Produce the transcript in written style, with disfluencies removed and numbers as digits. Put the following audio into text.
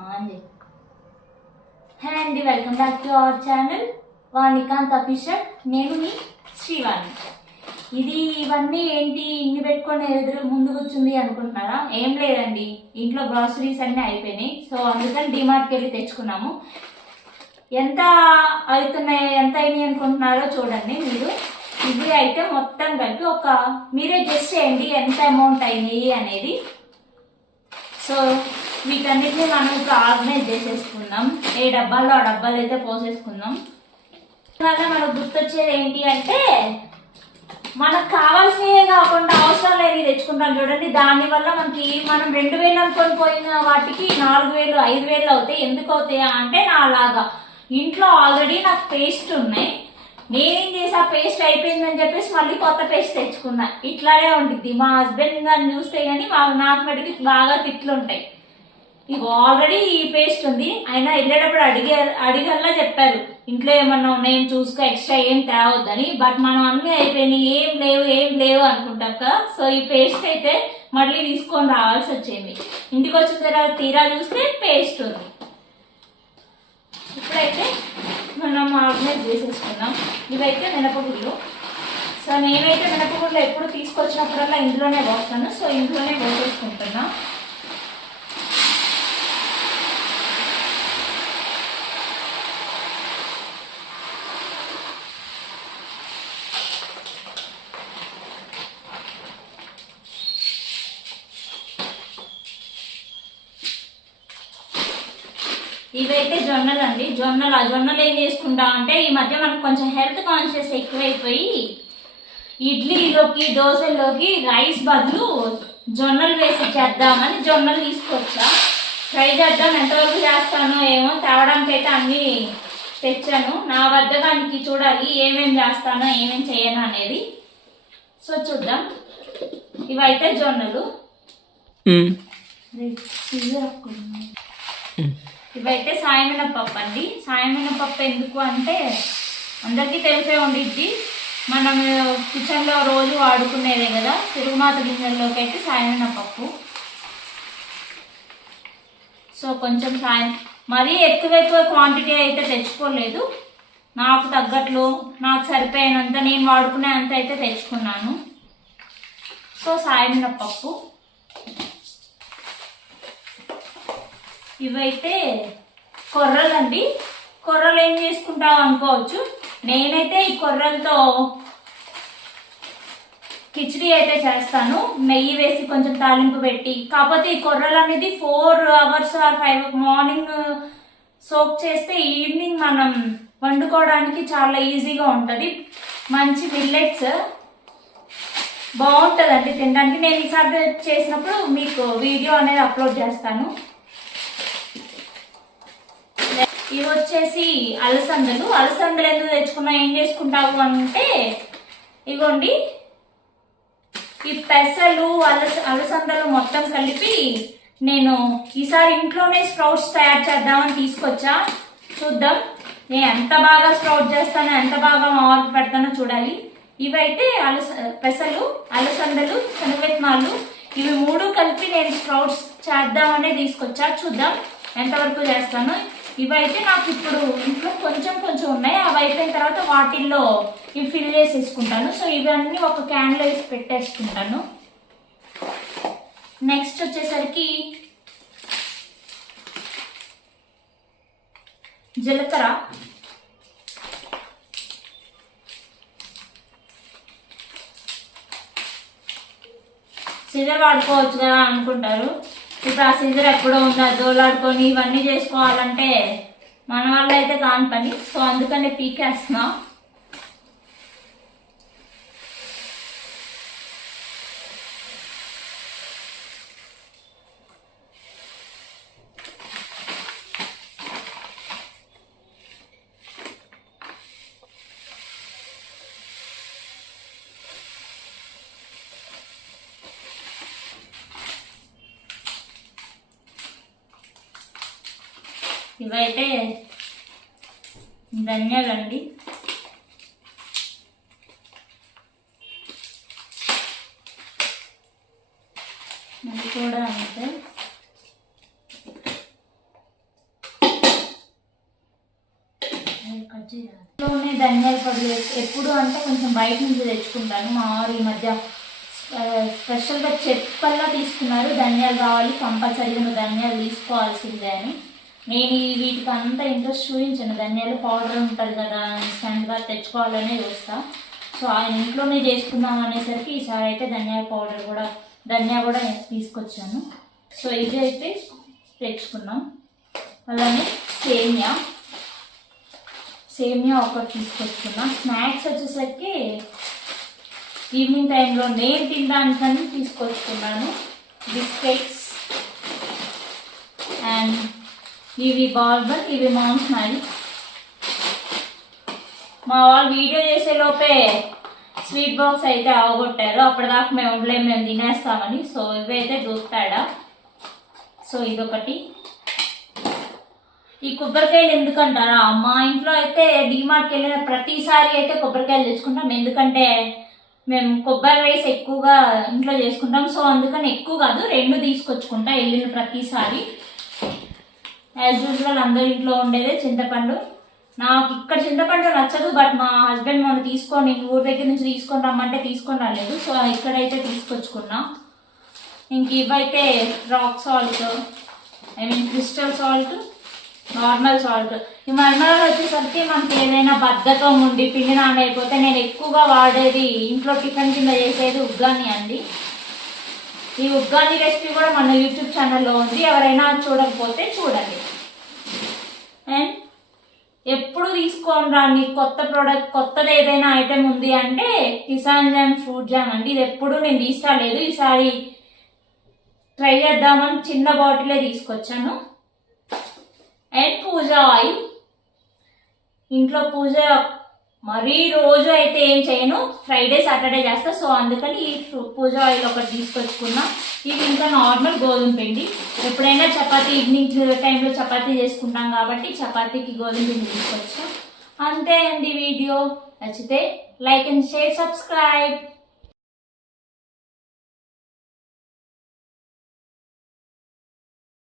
Hi అండి, welcome back to our channel Vanikanth official. నేను మీ శ్రీవాణి. ఇవన్నీ ఏంటి ఇన్ని పెట్టుకొని ముందు కూర్చుంది అనుకుంటున్నారా? ఏం లేదండి, ఇంట్లో గ్రాసరీస్ అన్నీ అయిపోయినాయి. సో అందుకని డిమార్ట్కి వెళ్ళి తెచ్చుకున్నాము. ఎంత అయినాయి అనుకుంటున్నారో చూడండి మీరు. ఇవి అయితే మొత్తం కలిపి మీరే గెస్ చేయండి ఎంత అమౌంట్ అయినాయి అనేది. సో వీటన్నిటిని మనం ఇప్పుడు ఆర్గనైజ్ చేసేసుకుందాం. ఏ డబ్బాల్లో ఆ డబ్బాలు అయితే పోసేసుకుందాం. దానివల్ల మనకు గుర్తొచ్చేది ఏంటి అంటే, మనకు కావాల్సినవే కాకుండా అవసరం లేని తెచ్చుకుంటాం చూడండి. దానివల్ల మనం 2000 అనుకొని పోయిన వాటికి 4000 5000 అవుతాయి. ఎందుకు అవుతాయా అంటే, నా అలాగా ఇంట్లో ఆల్రెడీ నాకు పేస్ట్ ఉన్నాయి. నేనేం చేసా, పేస్ట్ అయిపోయిందని చెప్పేసి మళ్ళీ కొత్త పేస్ట్ తెచ్చుకున్నా. ఇట్లానే ఉంటుంది. మా హస్బెండ్ గారిని చూస్తే గానీ నాకు మటుకి బాగా తిట్లు ఉంటాయి. ఇవి ఆల్రెడీ ఈ పేస్ట్ ఉంది, అయినా వెళ్ళేటప్పుడు అడిగల్లా చెప్పారు ఇంట్లో ఏమన్నా ఉన్నాయని చూసుకో, ఎక్స్ట్రా ఏం తేవద్దని. బట్ మనం అన్ని అయిపోయినాయి, ఏం లేవు అనుకుంటాం కదా. సో ఈ పేస్ట్ అయితే మళ్ళీ తీసుకొని రావాల్సి వచ్చింది. ఇంటికి వచ్చిన తర్వాత తీరా చూస్తే పేస్ట్ ఉంది. ఇప్పుడైతే మనం ఆర్గనైజ్ చేసేసుకుందాం. ఇవైతే మినపగుళ్ళు. సో నేనైతే మినపగుళ్ళు ఎప్పుడు తీసుకొచ్చినప్పుడల్లా ఇంట్లోనే పోస్తాను. సో ఇంట్లోనే పోసేసుకుంటున్నా. ఇవైతే జొన్నలు అండి. జొన్నలు ఏం చేసుకుంటామంటే, ఈ మధ్య మనకు కొంచెం హెల్త్ కాన్షియస్ ఎక్కువైపోయి ఇడ్లీలోకి దోశల్లోకి రైస్ బదులు జొన్నలు వేసి చేద్దామని జొన్నలు తీసుకొచ్చా. ట్రై చేద్దాం, ఎంతవరకు చేస్తానో ఏమో. తేవడానికి అయితే అన్ని తెచ్చాను. నా వద్దగానికి చూడాలి ఏమేమి చేస్తానో ఏమేమి చేయను అనేది. సో చూద్దాం. ఇవైతే జొన్నలు. ఇవైతే సాయమినపప్పు అండి. సాయమినపప్పు ఎందుకు అంటే, అందరికీ తెలిసే ఉండిద్ది, మనం కిచెన్లో రోజు వాడుకునేదే కదా. తిరుగుమాత గింజల్లోకి అయితే సాయమినపప్పు. సో కొంచెం మరీ ఎక్కువ క్వాంటిటీ అయితే తెచ్చుకోలేదు. నాకు తగ్గట్లు, నాకు సరిపోయినంత, నేను వాడుకునే అంత అయితే తెచ్చుకున్నాను. సో సాయమినపప్పు. ఇవైతే కొర్రలు అండి. కొర్రలు ఏం చేసుకుంటావు అనుకోవచ్చు. నేనైతే ఈ కొర్రలతో కిచిడి అయితే చేస్తాను, నెయ్యి వేసి కొంచెం తాలింపు పెట్టి. కాకపోతే ఈ కొర్రలు అనేది 4 hours or 5 మార్నింగ్ సోక్ చేస్తే ఈవినింగ్ మనం వండుకోవడానికి చాలా ఈజీగా ఉంటుంది. మంచి మిల్లెట్స్, బాగుంటుందండి తినడానికి. నేను ఈసారి చేసినప్పుడు మీకు వీడియో అనేది అప్లోడ్ చేస్తాను. ఇవి వచ్చేసి అలసందలు. అలసందలు ఎందుకు తెచ్చుకున్నా, ఏం చేసుకుంటావు అంటే, ఇగోండి ఈ పెసలు అలసందలు మొత్తం కలిపి నేను ఈసారి ఇంట్లోనే స్ప్రౌట్స్ తయారు చేద్దామని తీసుకొచ్చా. చూద్దాం నేను ఎంత బాగా స్ప్రౌట్ చేస్తానో, ఎంత బాగా మామూలు పెడతానో చూడాలి. ఇవైతే పెసలు, అలసందలు, శనగవిత్తనాలు, ఇవి 3 కలిపి నేను స్ప్రౌట్స్ చేద్దామనే తీసుకొచ్చా. చూద్దాం ఎంతవరకు చేస్తాను. ఇవైతే నాకు ఇప్పుడు ఇంట్లో కొంచెం ఉన్నాయి. అవి అయిపోయిన తర్వాత వాటిల్లో ఇవి ఫిల్ చేసేసుకుంటాను. సో ఇవన్నీ ఒక క్యాన్లో వేసి పెట్టేసుకుంటాను. నెక్స్ట్ వచ్చేసరికి జీలకర్ర. సిజర్ వాడుకోవచ్చు కదా అనుకుంటారు. ఇప్పుడు ఆ సీజర్ ఎప్పుడో ఉందా, దోలాడుకొని ఇవన్నీ చేసుకోవాలంటే మన వల్ల అయితే కాని పని. సో అందుకనే పీకేస్తున్నా. ఇవైతే ధనియాలండి. అది కూడా అంతే. ఇంట్లోనే ధనియాల పొడి ఎప్పుడు అంటే కొంచెం బయట నుంచి తెచ్చుకుంటాను. మా వారు ఈ మధ్య స్పెషల్గా చెప్పల్లా తీసుకున్నారు, ధనియాలు కావాలి కంపల్సరీగా నువ్వు ధనియాలు తీసుకోవాల్సిందే అని. నేను వీటికి అంత ఇంట్రెస్ట్ చూపించాను. ధనియాలు పౌడర్ ఉంటుంది కదా ఇన్స్టెంట్గా తెచ్చుకోవాలనే చూస్తా. సో ఆయన ఇంట్లోనే చేసుకుందాం అనేసరికి ఈసారి అయితే ధనియాల పౌడర్ కూడా ధనియా కూడా తీసుకొచ్చాను. సో ఇది అయితే తెచ్చుకున్నాం. అలానే సేమియా ఒకటి తీసుకొచ్చుకున్నాం. స్నాక్స్ వచ్చేసరికి ఈవినింగ్ టైంలో నేను తినడానికని తీసుకొచ్చుకున్నాను. బిస్కెట్స్ అండ్ ఇవి బార్బర్, ఇవి మామ్స్ నాయి. మా వాళ్ళు వీడియో చేసే లోపే స్వీట్ బాక్స్ అయితే అవగొట్టారు. అప్పటిదాకా మేము ఉండలేము, మేము తినేస్తామని. సో ఇవైతే దూస్తాడా. సో ఇదొకటి. ఈ కొబ్బరికాయలు ఎందుకంటారా, మా ఇంట్లో అయితే డీమార్ట్కి వెళ్ళిన ప్రతిసారి అయితే కొబ్బరికాయలు తెచ్చుకుంటాం. ఎందుకంటే మేము కొబ్బరి రైస్ ఎక్కువగా ఇంట్లో చేసుకుంటాం. సో అందుకని ఎక్కువ కాదు, 2 తీసుకొచ్చుకుంటా వెళ్ళిన ప్రతిసారి. యాజ్ యూజువల్ అందరి ఇంట్లో ఉండేదే చింతపండు. నాకు ఇక్కడ చింతపండు నచ్చదు, బట్ మా హస్బెండ్ మొన్న తీసుకొని ఊరి దగ్గర నుంచి తీసుకొని రమ్మంటే తీసుకొని రాలేదు. సో ఇక్కడైతే తీసుకొచ్చుకున్నా. ఇంక ఇవైతే rock salt, crystal salt, normal salt. ఈ మర్మరాలు వచ్చేసరికి మనకి ఏదైనా బద్ధకం ఉండి పిండి నానైపోతే నేను ఎక్కువగా వాడేది ఇంట్లో టిఫిన్ కింద చేసేది ఉగ్గాని అండి. ఈ ఉగ్గాని రెసిపీ కూడా మన యూట్యూబ్ ఛానల్లో ఉంది, ఎవరైనా చూడకపోతే చూడండి. అండ్ ఎప్పుడు తీసుకోని రాని కొత్త ప్రోడక్ట్, కొత్తది ఏదైనా ఐటెం ఉంది అంటే కిసాన్ జామ్ ఫ్రూట్ జామ్ అండి. ఇది ఎప్పుడు నేను తీసుకురాలేదు, ఈసారి ట్రై చేద్దామని చిన్న బాటిలే తీసుకొచ్చాను. అండ్ పూజ ఆయిల్. ఇంట్లో పూజ మరీ రోజు అయితే ఏం చేయను, ఫ్రైడే సాటర్డే చేస్తా. సో అందుకని ఈ పూజ ఆయిల్ ఒకటి తీసుకొచ్చుకున్నా. ఇది ఇంకా నార్మల్ గోధుమ పిండి. ఎప్పుడైనా చపాతీ ఈవినింగ్ టైంలో చపాతీ చేసుకుంటాం కాబట్టి చపాతీకి గోధుమ పిండి తీసుకొచ్చాం. అంతే అండి వీడియో. నచ్చితే లైక్ అండ్ షేర్, సబ్స్క్రైబ్.